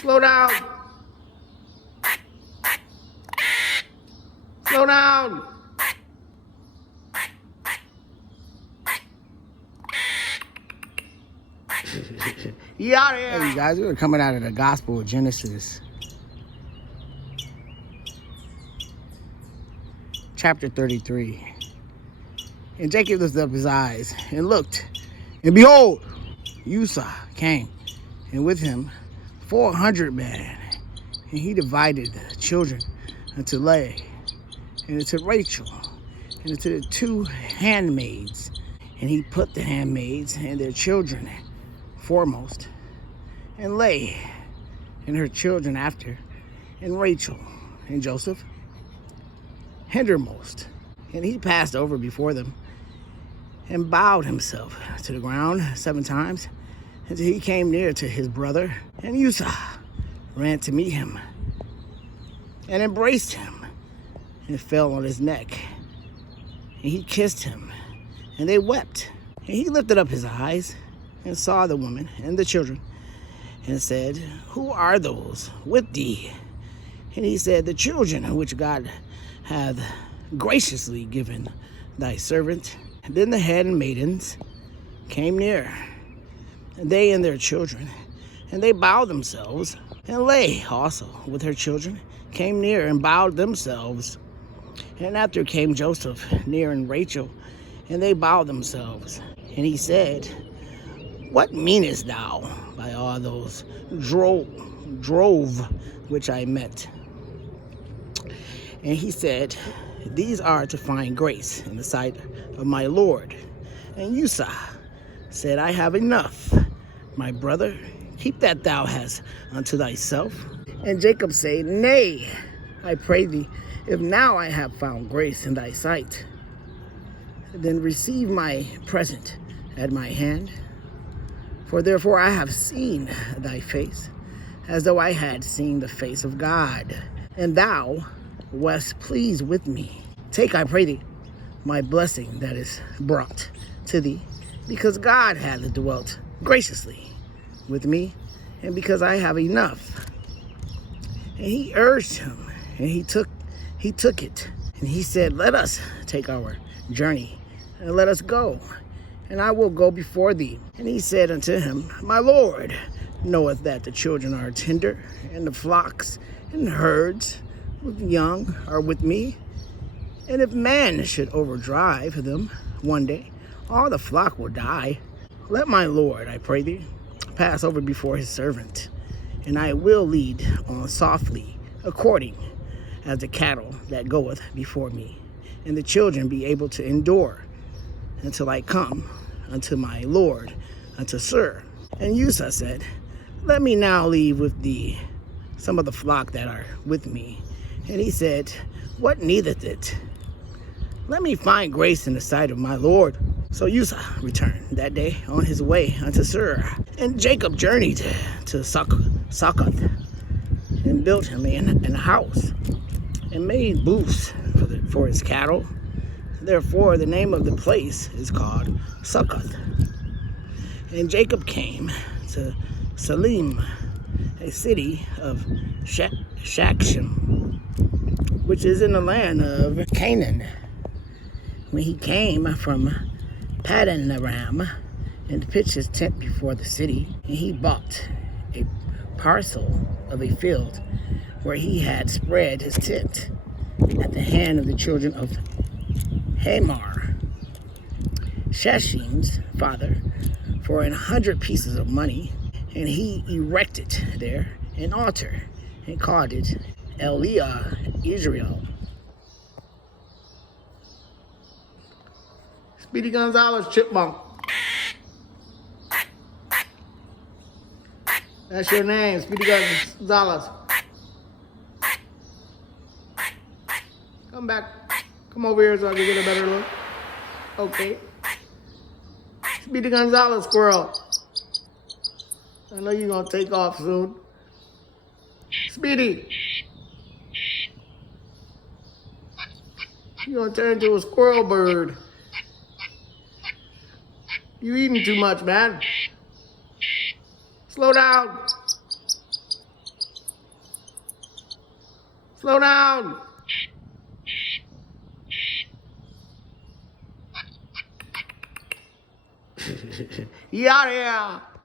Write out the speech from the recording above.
Slow down. Slow down. You out here. Hey, you guys, we were coming out of the Gospel of Genesis, chapter 33. And Jacob lifted up his eyes and looked, and behold, Esau came, and with him 400 men. And he divided the children unto Leah, and unto Rachel, and unto the 2 handmaids. And he put the handmaids and their children foremost, and Leah and her children after, and Rachel and Joseph hindermost. And he passed over before them, and bowed himself to the ground 7 times, until he came near to his brother. And Esau ran to meet him, and embraced him, and fell on his neck. And he kissed him, and they wept. And he lifted up his eyes, and saw the woman and the children, and said, Who are those with thee? And he said, The children which God hath graciously given thy servant. And then the handmaidens came near, and they and their children, and they bowed themselves. And Leah also with her children came near, and bowed themselves. And after came Joseph near, and Rachel, and they bowed themselves. And he said, What meanest thou by all those drove which I met? And he said, These are to find grace in the sight of my Lord. And Esau said, I have enough, my brother. Keep that thou hast unto thyself. And Jacob said, Nay, I pray thee, if now I have found grace in thy sight, then receive my present at my hand. For therefore I have seen thy face, as though I had seen the face of God, and thou wast pleased with me. Take, I pray thee, my blessing that is brought to thee, because God hath dwelt graciously with me, and because I have enough. And he urged him, and he took it. And he said, Let us take our journey, and let us go, and I will go before thee. And he said unto him, My Lord knoweth that the children are tender, and the flocks and herds with young are with me. And if man should overdrive them one day, all the flock will die. Let my Lord, I pray thee, pass over before his servant, and I will lead on softly, according as the cattle that goeth before me, and the children be able to endure until I come unto my Lord, unto Sir. And Esau said, Let me now leave with thee some of the flock that are with me. And he said, What needeth it? Let me find grace in the sight of my Lord. So Esau returned that day on his way unto Sir. And Jacob journeyed to Succoth, and built him in a house, and made booths for his cattle. Therefore the name of the place is called Succoth. And Jacob came to Salim, a city of Shechem, which is in the land of Canaan. When he came from Paddan Aram, and pitched his tent before the city, and he bought a parcel of a field where he had spread his tent at the hand of the children of Hamor, Shechem's father, for 100 pieces of money. And he erected there an altar, and called it Eliyah Israel. Speedy Gonzalez, Chipmunk. That's your name, Speedy Gonzalez. Come back. Come over here so I can get a better look. Okay. Speedy Gonzalez, squirrel. I know you're going to take off soon. Speedy. You're going to turn into a squirrel bird. You eating too much, man. Slow down. Slow down. Yeah, yeah.